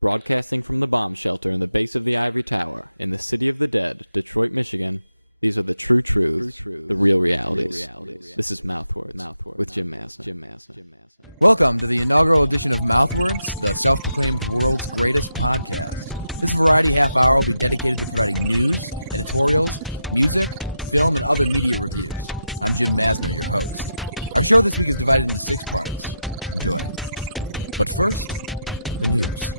Broadcasting from the bomb shelter in the base of the Ivory Tower, in the city of the dead, Detroit, Michigan, these are the true truths, the real realities. This is Mouthwords, with Jim Mazner. Welcome to the inaugural edition of Mouthwords, the self-proclaimed world's greatest podcast. This variety half hour will be dedicated to providing news, editorials, music, film, and other media reviews. I'm Jim Mazner, your host. Our show this week is divided into 6 parts. Enjoy. But first, the news.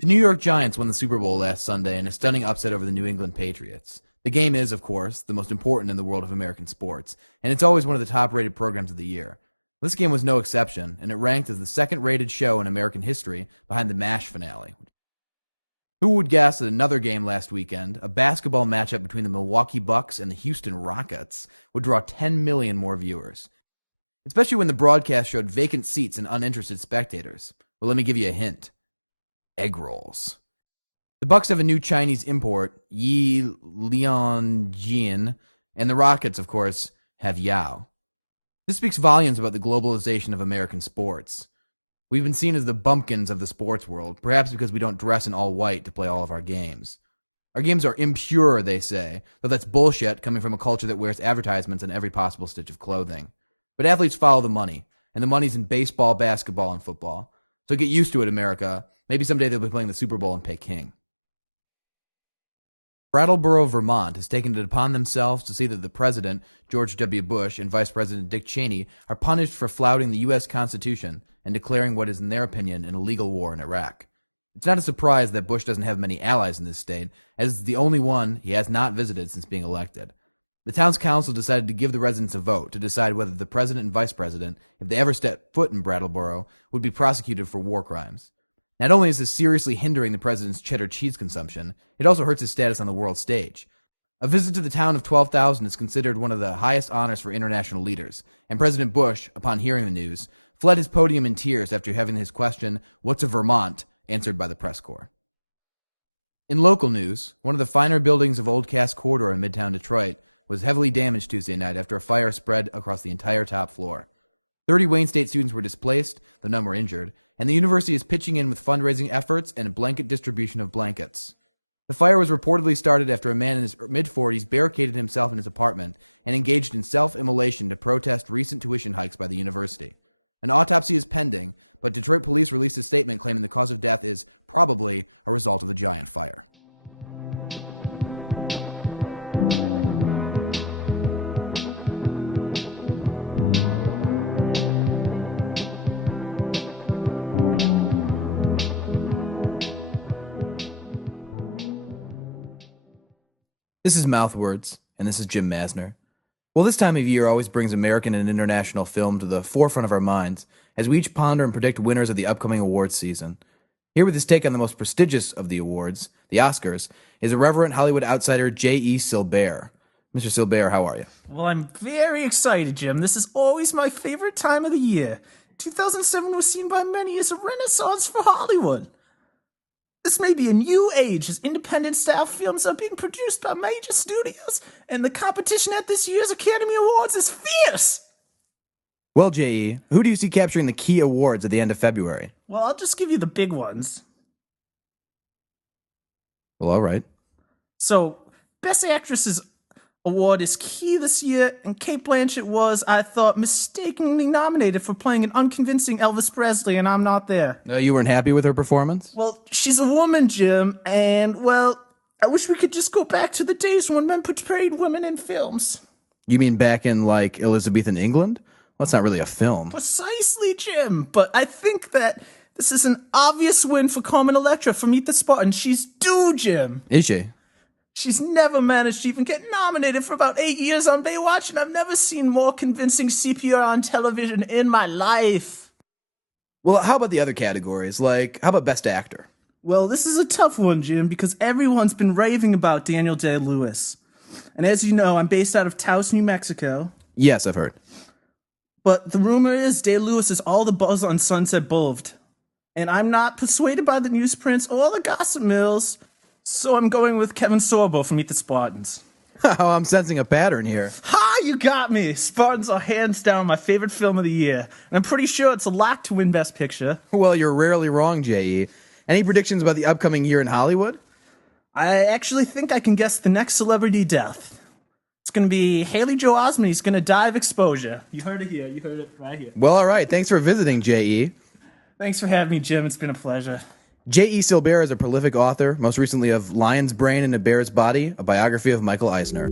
The New York Giants won the Super Bowl last Sunday in a stunning upset over the New England Patriots. The game is, of course, the most important in the world of American sports, and it's always one of the top-rated programs of the year. This game was no exception, and it ranked as the second-rated show in American history behind the MASH finale. Who would guess that another game last weekend, a basketball matchup between the Milwaukee Bucks and the Houston Rockets, would draw 10 million more viewers? Especially when the broadcast showed vacant seats and uninterested spectators. Well, let me give you a hint. Egg rolls. The Bucks have a new Chinese import, Yi Lianjian, and the Rockets, of course, have Yao. This speaks volumes about the globalization of American sports. We've been seen as the bumpkins of the sports world, perhaps because we don't dress in all white to play all of our games. Our games are impure, they say, though that's bullshit coming from a culture that wears advertisements on every possible stitch of clothing. But athletes follow the money, and the money's in baseball, basketball, and football. So get used to it, America. Maybe someday they'll be playing the Super Bowl in Peking. Brattleboro, Vermont has taken it upon themselves to see that the President, George W. Bush, and Vice President Dick Cheney are punished for flouting the U.S. Constitution and declaring what is, in their opinion, an illegal war in Iraq. It's not a surprise that Bush doesn't have many allies in this state, as it's the only one he has not visited since being elected. The town's council decided to give the residents a vote to decide whether the President and Vice President, if they ever step foot in Brattleboro, would be prosecuted for war crimes. Not only is this seriously hindering the president's cheddar cheese consumption, it also hurts his status on the world stage. A visit to the town of 12,000 is considered one of the highest honors for international leaders, and President Bush, upon hearing the news, fled his podium in tears after having his question, "What's a Vermont?" answered by the press corps. In local news, one of the finer buildings of Old Cass Corridor in Midtown Detroit was heavily damaged Tuesday night after a fire spread across the entire top floor. 30 Wayne State students were displaced, though none were injured, and the university is pitching in with fundraising efforts and a blanket distribution of blankets. The fire was reportedly started after a man in his mid-40s barricaded himself in his apartment and engaged in self-immolation to protest recent tuition hikes by the university. An autopsy is pending, but Detroit police released a statement claiming the cause of death is probably a result of the giant fire. This is Mouthwords, and this is Jim Mazner. Well, this time of year always brings American and international film to the forefront of our minds as we each ponder and predict winners of the upcoming awards season. Here with his take on the most prestigious of the awards, the Oscars, is irreverent Hollywood outsider J.E. Silbert. Mr. Silbert, how are you? Well, I'm very excited, Jim. This is always my favorite time of the year. 2007 was seen by many as a renaissance for Hollywood. This may be a new age as independent-style films are being produced by major studios, and the competition at this year's Academy Awards is fierce! Well, J.E., who do you see capturing the key awards at the end of February? Well, I'll just give you the big ones. Well, all right. So, Best Actress's award is key this year, and Cate Blanchett was, I thought, mistakenly nominated for playing an unconvincing Elvis Presley, and I'm not there. You weren't happy with her performance? Well, she's a woman, Jim, and, well, I wish we could just go back to the days when men portrayed women in films. You mean back in, like, Elizabethan England? Well, that's not really a film. Precisely, Jim, but I think that this is an obvious win for Carmen Electra from Meet the Spartans. She's due, Jim. Is she? She's never managed to even get nominated for about 8 years on Baywatch, and I've never seen more convincing CPR on television in my life. Well, how about the other categories? Like, how about Best Actor? Well, this is a tough one, Jim, because everyone's been raving about Daniel Day-Lewis. And as you know, I'm based out of Taos, New Mexico. Yes, I've heard. But the rumor is Day-Lewis is all the buzz on Sunset Boulevard. And I'm not persuaded by the newsprints or the gossip mills, so I'm going with Kevin Sorbo from Meet the Spartans. I'm sensing a pattern here. Ha! You got me. Spartans are hands down my favorite film of the year, and I'm pretty sure it's a lock to win Best Picture. Well, you're rarely wrong, J.E. Any predictions about the upcoming year in Hollywood? I actually think I can guess the next celebrity death. It's going to be Haley Joel Osment. He's going to die of exposure. You heard it here. You heard it right here. Well, all right. Thanks for visiting, J.E. Thanks for having me, Jim. It's been a pleasure. J.E. Silbert is a prolific author, most recently of Lion's Brain in a Bear's Body, a biography of Michael Eisner.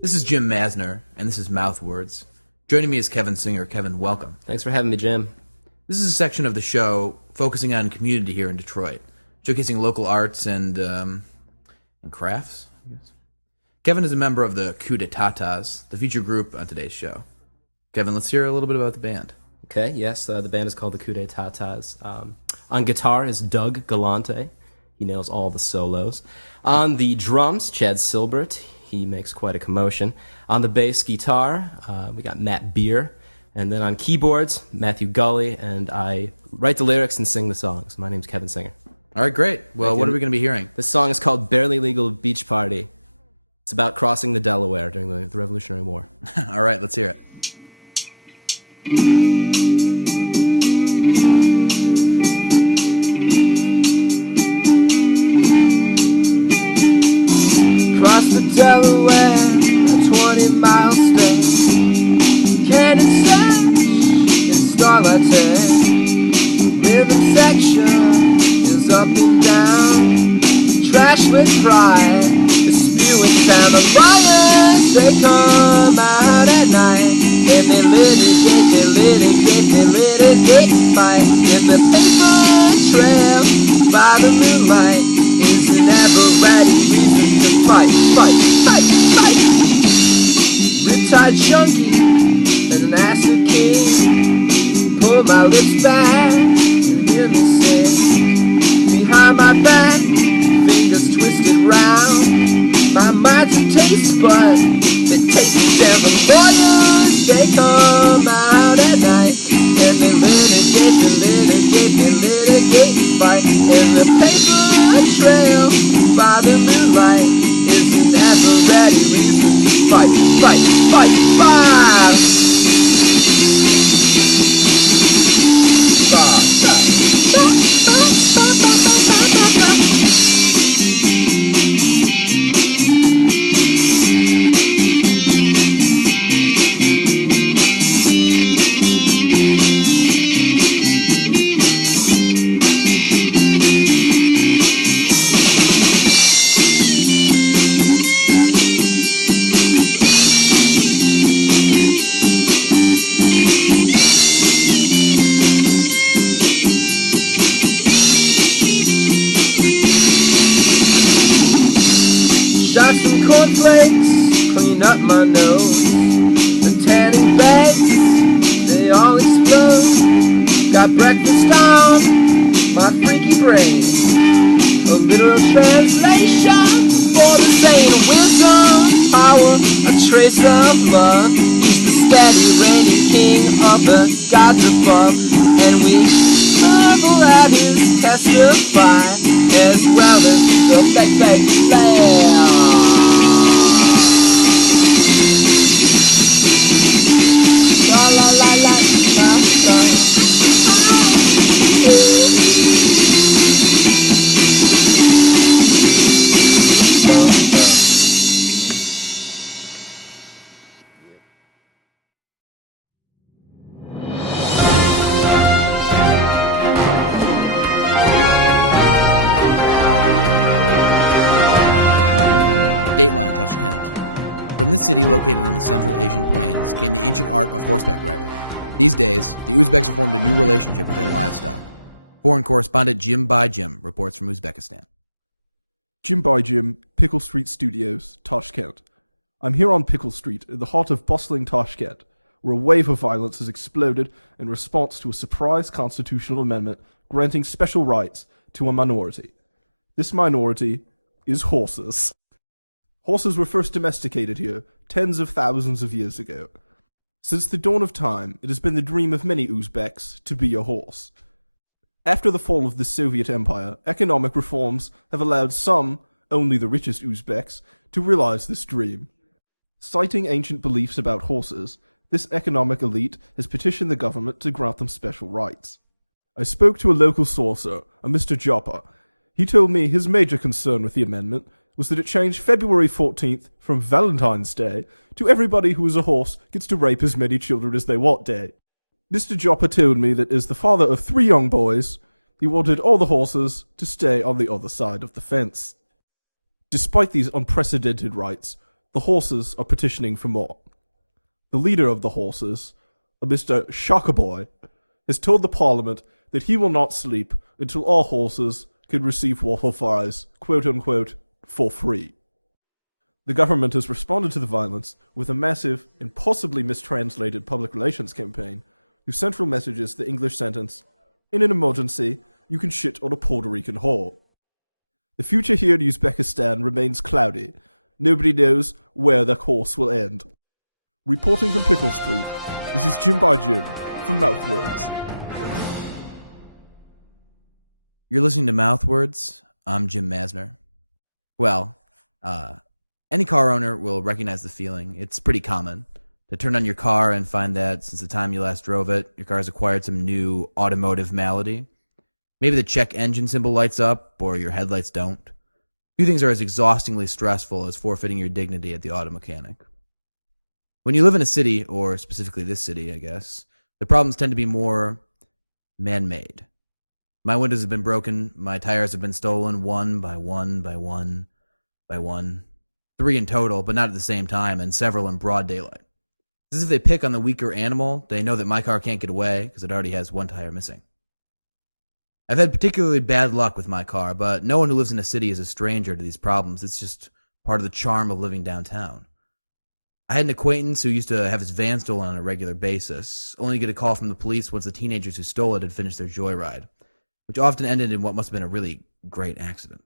This is Jim Mazner, and this is Mouthwords. Joining me is Kevin Singer. Kevin, welcome. Thanks for having me, Jim. This is a section of the show focusing on community here in Detroit, showcasing local arts and crafts, I guess. Kevin is a member of the Coup de Tatas, the feature group on today's show. Kevin, let's hear a little bit about the band. Okay, yes, the band is called the Coup de Tatas. On guitar is Doug Galante. He nails all the solos. On the drums, Chad Silbert. He makes quite a commotion. On the bass guitar, we got Matt Beer. And then on keyboards, Matthew Gully. And I write the lyrics and sing the songs. My name's Kevin Singer. All right, great. Well, what are we going to be hearing? This song is called Barely Legal Beach Party. It's about crossing the Delaware during the Revolutionary War. All right, let's hear it. Cross the Delaware, a 20-mile stretch. Cannon Search and Starlight Tech. Rhythm section is up and down. Trashlit pride is spewing sound. The lions, they come out at night. And they litigate, fight. And the paper trail by the moonlight is an ever-ready reason to fight. Riptide junkie and an acid king. Pull my lips back and hear me sing. Behind my back, fingers twisted round. My mind's a taste bud that tastes down. The lawyers, they come out at night. And they litigate, fight. And the paper trail by the moonlight is an ever-ready reason to fight. Shot some cornflakes, clean up my nose. The tanning beds, they all explode. Got breakfast on my freaky brain. A literal translation for the sane. Wisdom, power, a trace of love. He's the steady reigning king of the gods above. And we marvel at his testify, as well as the fake lamb. La la la la la la. Dateline, Tashkent. From this city located on the Central Asian plains came the ancient art of horseback riding. These days, the Uzbeks have formed a new relationship with their livestock. Foreign correspondent Jim Byjim reports from Uzbekistan. Jim Byjim, Pickle Street Studios, Tashkent. I'm here on Pickle Street, in the heart of bustling Tashkent, where a wave of violence has exploded in response to a surprise constitutional amendment granting special rights to a minority. This minority is horses. Horses were first domesticated here tens of thousands of years ago. Since the dawn of time, it has been the dream of many Uzbeks to be a horse. After the fall of the Soviet Empire, economic reforms have allowed some, only the richest Uzbeks, to realize this dream. Citing ancient beliefs about horses, this economic elite has petitioned the government to grant them special rights. I spoke to a local sorcerer, a Mr. Joppa. He told me his major concern with the amendment was that it changed February 14th from Valentine's Day to everybody who is a horse gets to rape as many children as they want day. Mr. Joppa told me that as the father of 3 young boys, he wanted all the horses to stay on the other side of the fence. Despite these unprecedented rights, the horses are petitioning for more. The leader of the horses, a Mr. Shakaboy, has told the parliament that he will not sleep until all horses can receive waffle fries, quote-unquote, for free. The government has responded to the violence with a massive and possibly mistranslated public relations campaign whose central message is the English sentence, "In an emergency, you can shit on a Puerto Rican whore." The future here in Uzbekistan remains cloudy. Nobody knows where the course will end. Reporting from Pickle Street, this is Jim Byjim for Mouthwords. You're listening to Mouthwords. I'm Jim Mazner. Well, any car owner will recognize the feeling. It's pretty common to turn on your car and find that since the time you last drove it, your car has acquired some new automotive malady. Maybe the check engine symbol lights up, or your headlights don't. Few things are as exhaustingly stressful as forfeiting your dignity at the auto mechanic. When you live in a city, or specifically this city, I guess, the problems tend to be more man-made. My windows have been broken, my tires have been stolen one by one by one by one. 3 in total, but not at the same time, and several in broad daylight. As if they pick on the weaker animal, they know that my car can't get away because it already has 1 tire missing. I've had particularly bad luck with my car, but no one who lives in a city is a stranger to these problems. It's just part of the charm of living downtown. I had an acquaintance who used to have his van stolen on a regular basis, only to get a call from the police once the teenagers who stole it had finished their joyride, which often ended in what must have been a really great accident.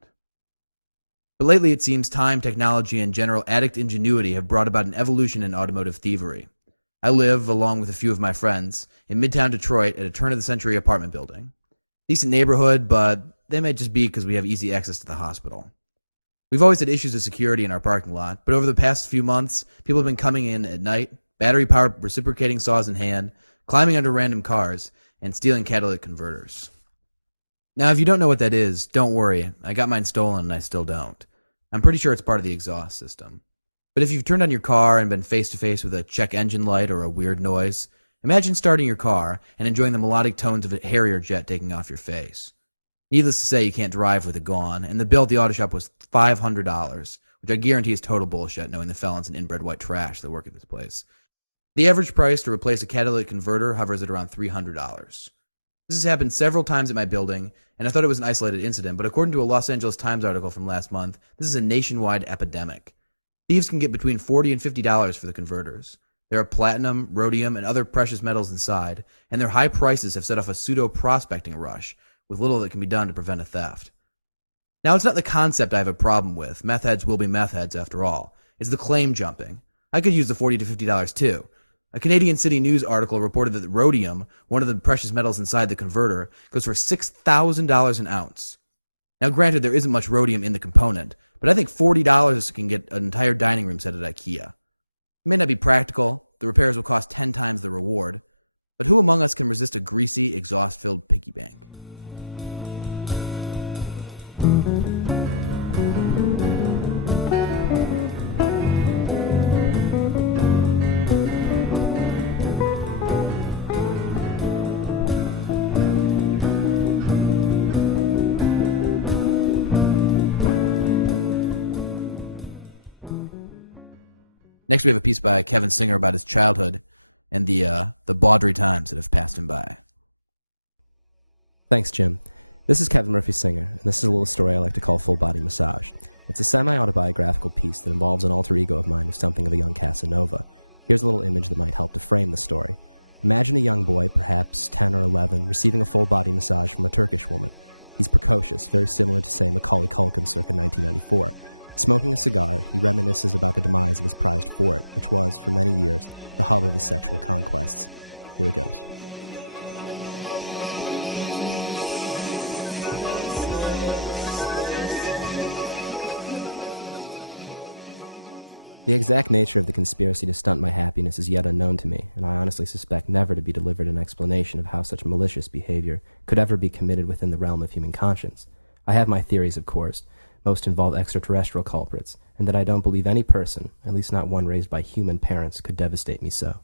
But lately it seems time, technology, and general addict ingenuity have brought about an evolution in automotive thievery. I live, along with a few of my friends, in Midtown Detroit at a turn-of-the-century apartment building. Decent neighborhood, but they might just be because we have easy access to the hospital. We've always had issues with security in our parking lot, but over the past few months, people have been coming in at night, battery-powered reciprocating saws in hand, climbing under random cars, and stealing catalytic converters. Now, if you don't know what that is, don't worry. I got mine stolen and I still don't. I'm pretty sure it's part of the exhaust system. But if you've turned on your car and been face-to-face with a check engine light or a weird noise, imagine starting your car and enjoying the melodic tones of a Harrier jet taking off your face. Needless to say, you can't drive with it gone, and the bill at the auto shop was $500, which I guarantee is total bullshit, knowing the felons and inbred white trash that work at this place. The average price to replace a catalytic converter hovers at around $300. This has happened several times at my building, and I thought it was an isolated incident, but according to a Los Angeles Times article from last month, this is a nationwide epidemic. Thieves can get between $40 and $50 for the converters. There are platinum, rhodium, and other precious metals inside, and their high prices have set off a pseudo-prospecting rush, with little that can be done to prevent a theft. Now, it's not the concept I have a problem with. Meth heads will be meth heads after all. It's the claim jumping. I could use the $40 to $50 too. A Canadian City News article reported that rhodium, one of the precious metals inside the converter, goes for $6,000 an ounce. Now granted, there isn't much rhodium in the component, but I think $40 can get an entire dining room set at IKEA. It may not be practical, the repairs will cost 10 times the reward, but who among us can resist a greasy, exhaust-filled piggy bank? Next, we have a piece by Kevin Singer about his childhood and the bawdry times that have passed him by. Thanks, Jim. This is Kevin Murphy Singer, and this is a little story I like to call Full Body Massage. It's a semi-autobiographical piece that involves an alter ego of mine who's something of a young Casanova. Here's a little image that might help to frame the story. Imagine a young boy, perhaps 10 or 11, receiving a full-body massage from a Turkish woman. He's precocious, very similar to, say, Macaulay Culkin circa 1994. Smoking a cigar, he reminisces about the demise of his prized fort, which was, for many years, the hub of his sexual conquests. Here it goes. The exact nature of the conspiracy to stunt my happiness is yet unknown to me, and I honestly suspect never to be delivered an explanation of how such malicious behavior could ever be committed within the realm of human conscience. I have my theories, of course. Most involve extraterrestrial culprits, and that I don't believe any person, at least not one raised by human parents, could devastate me so.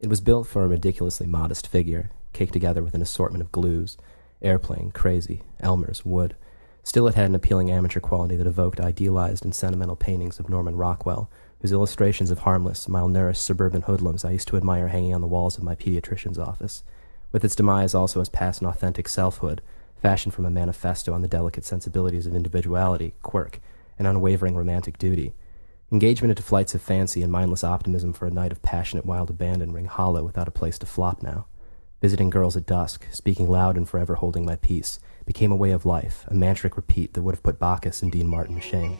It was built for a ridiculously modest figure, caked together with an assortment of glues, airplane, crazy, Elmer's, wood. Still, it had an appealing amateur quality that evoked idealized and sentimental paintings of Norman Rockwell, whose illustrations of harmless, malnourished suburban hoodlums I used to admire hanging on the walls of my pediatrician's office. With its demise also has passed an authentic selfhood, fashioned from a manifesto on the delicate sensibilities of individuality, quirk, and unwavering romantic duty. Engagement into flights of fancy and mindless optimism for a night of passionate wild abandon ring hollow without a place to flop now. Visiting girls at dusk, speaking loud and forever holding my peace, became a way of life, a mantric repeat that would have put Bacchus and Dean Martin to shame.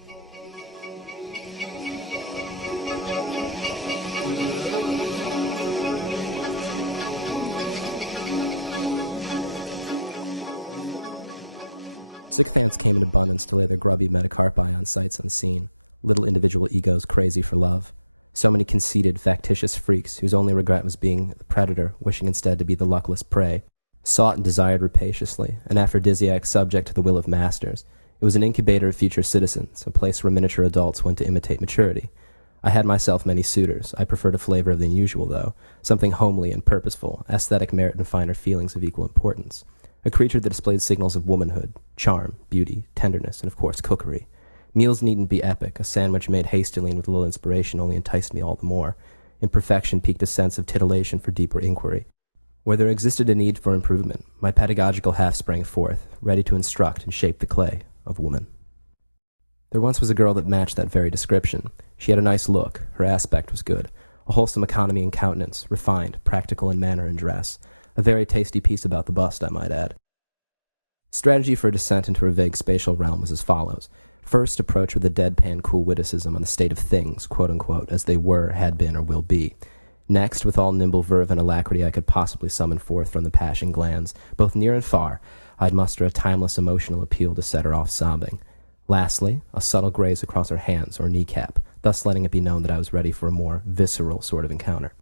Sycophants came in abundance to lay their grubby metacarpi on sights unseen, little individual egos crazy for love. So many conceited, factitious freaks whose only regret was being the predator, wishing instead to be the luckless prey, sought and desired rapaciously, an aphrodisiac subject to the will of masters. It was an incubator of future citizens, a place where miniature adults went to imitate maturity. I had myself many suitors. I preferred a flavor of the unusual, though, something homely and purposeful, aesthetic merit and finer feelings of equal importance. A creature that displayed signals of womanhood, charm, beauty, tenderness, and of course cookery. Meals needn't be epic. A sandwich made hastily and with little inspiration only enticed me all the more. Imperfection piqued a sense of titillation for deeper inquiry. Where there existed a need for improvement, my pedagogical half sprang forth, ready to instruct and shape the clay of woman. There once was a girl that matched that very description. She had a nice look, her aspect was good, a wholesome economy in countenance, refined, practical in manner and dress, a very tasty piece about the bust, I might add. Strategy for a descent into her vague spatial realm was as follows. First, approach with a deadpan cool witticism on the state of things, quote-unquote, as they were, had been, or will be. Next, with all nimble verve and alacrity I could possibly summon forth from the passion glands, both near and far, I'd muster a timeless emotional appeal to set her off sobbing. Lastly, a subtle graze across her hands or kneecap, thus letting it be known that I was ready for a more visceral sort of encounter.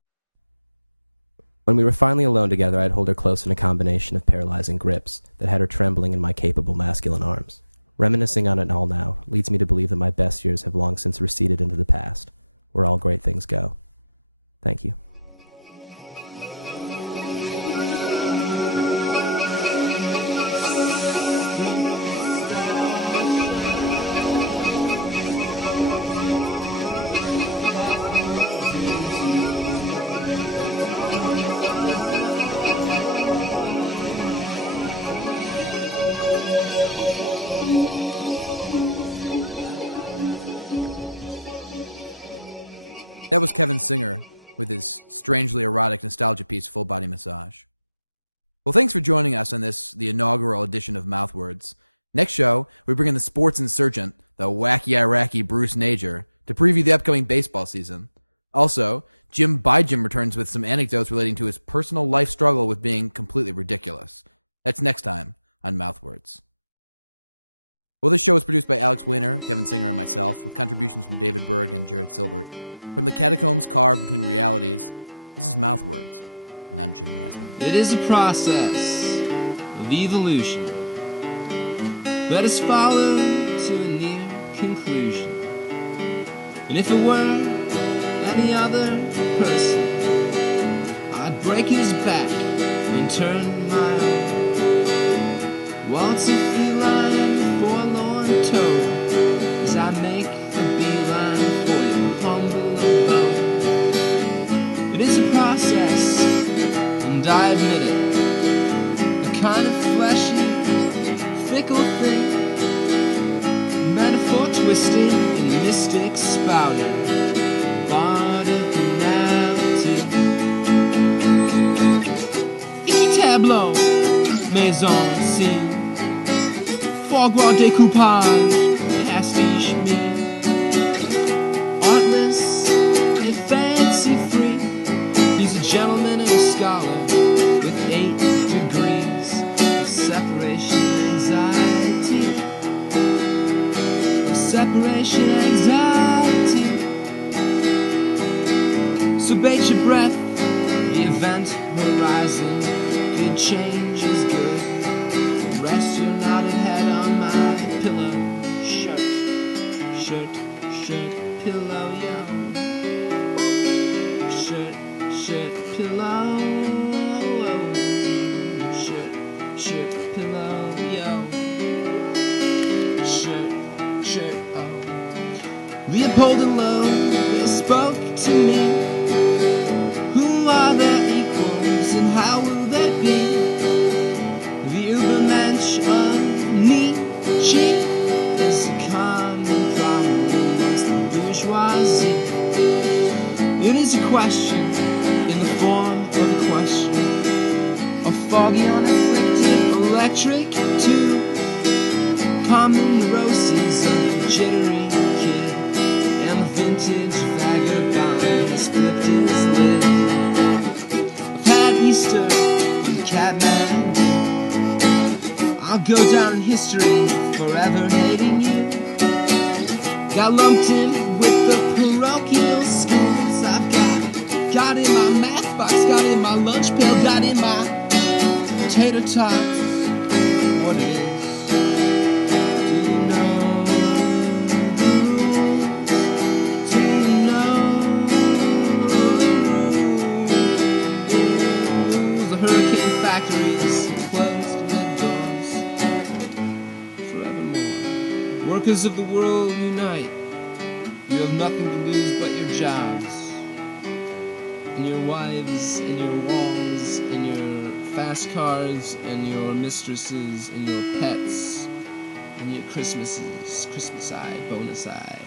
When we were finally alone together, I'd hold her close in a combination of paralyzing grips that had her trembling in my capable masculine arms. Reminiscing on it all now leads me to believe that my best years have long since receded into the past, where all great things go. Thank you. That was Kevin Singer with his strangely erotic nostalgia piece, Full Body Massage. Well, thanks for joining us on the inaugural edition of Mouthwords. Next show, we bring in the sports insurgent, the wacky Iraqi Bruce Nager, to preview the upcoming baseball season. Also, Jim Byjim returns with some anecdotes relating to his personal life struggle with being completely ridiculous. That's next time on Mouthwords. Well, this show is produced by Alex Weiner, Kevin Singer, and myself, with contributions from David Berg and Jared Silbert. From the catacombs carved between realities, this is Mouthwords, and I'm Jim Mazner. It is a process of evolution. Let us follow to a near conclusion. And if it were any other person, I'd break his back and turn my own. Waltz a feline, forlorn toad, as I make a beeline for your humble abode. It is a process, and I admit it, a kind of fleshy, fickle thing, metaphor twisting and mystic spouting, bard of the narrative. Ici tableau, maison scene, foie gras découpage, desperation exalted. So bait your breath, the event horizon. Good change is good. Rest your knotted head on my pillow. Shirt, pillow, yo. Shirt, pillow. Shirt, pillow, yo. Shirt, oh. Leopold and Lowe, they spoke to me. Who are their equals and how will they be? The Übermensch of Nietzsche is a common problem amongst the bourgeoisie. It is a question in the form of a question. A foggy, unafflicted electric tube. Common neuroses of the jittery kid. And the vintage vagabond has flipped his lid. I've had Easter with a cabman. I'll go down in history forever hating you. Got lumped in with the parochial schools. I've got in my math box, got in my lunch pail, got in my tater tots. What it is? Do you know the rules? Do you know the rules? The hurricane factories closed their doors forevermore. Workers of the world unite. You have nothing to lose but your jobs. And your wives, and your walls, and your fast cars, and your mistresses, and your pets, and your Christmases, Christmas eye, bonus eye.